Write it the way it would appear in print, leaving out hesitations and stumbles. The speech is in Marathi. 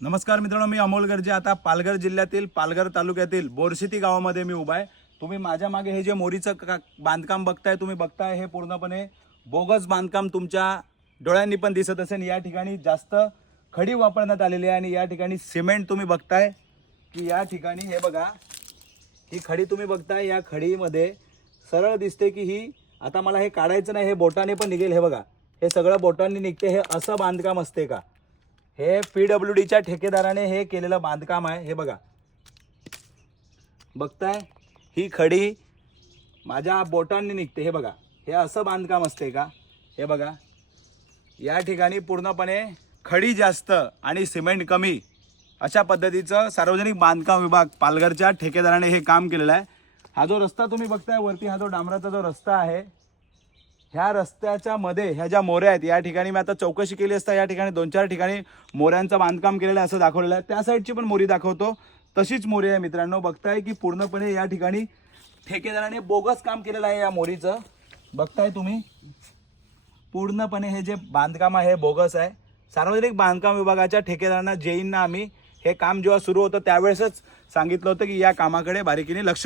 नमस्कार मित्रांनो, मी अमोल गर्जे आता पालघर जिल्ह्यातील पालघर तालुक्यातील बोरसिटी गावामध्ये मी उभा आहे। तुम्ही माझ्या मागे हे जे मोरीचं बांधकाम बघताय, तुम्ही बघताय हे पूर्णपणे बोगस बांधकाम तुमच्या डोळ्यांनी पण दिसत असेल। या ठिकाणी जास्त खडी वापरण्यात आलेली आहे आणि या ठिकाणी सिमेंट तुम्ही बघताय की या ठिकाणी हे बघा, ही खडी तुम्ही बघताय, या खडीमध्ये सरळ दिसते की ही आता मला हे काढायचं नाही, हे बोटाने पण निघेल। हे बघा, हे सगळं बोटांनी निघते। हे असं बांधकाम असते का? हे PWDच्या ठेकेदाराने हे केलेलं बांधकाम आहे। हे बघा, बघताय ही खडी माझ्या बोटांनी निघते। हे बघा, हे असं बांधकाम असते का? हे बघा, या ठिकाणी पूर्णपणे खडी जास्त आणि सिमेंट कमी अशा पद्धतीचं सार्वजनिक बांधकाम विभाग पालघरच्या ठेकेदाराने हे काम केलेलं आहे। हा जो रस्ता तुम्ही बघताय वरती, हा जो डांबराचा जो रस्ता आहे, ह्या रस्त्याच्या मध्ये ह्या ज्या मोऱ्या आहेत, या ठिकाणी मी आता चौकशी केली असता या ठिकाणी 2-4 ठिकाणी मोऱ्यांचं बांधकाम केलेलं आहे असं दाखवलेलं आहे। त्या साईडची पण मोरी दाखवतो, तशीच मोरी आहे मित्रांनो। बघताय की पूर्णपणे या ठिकाणी ठेकेदाराने बोगस काम केलेलं आहे। या मोरीचं बघताय तुम्ही, पूर्णपणे हे जे बांधकाम आहे हे बोगस आहे। सार्वजनिक बांधकाम विभागाच्या ठेकेदारांना, जेईंना आम्ही हे काम जेव्हा सुरू होतं त्यावेळेसच सांगितलं होतं की या कामाकडे बारीकीने लक्ष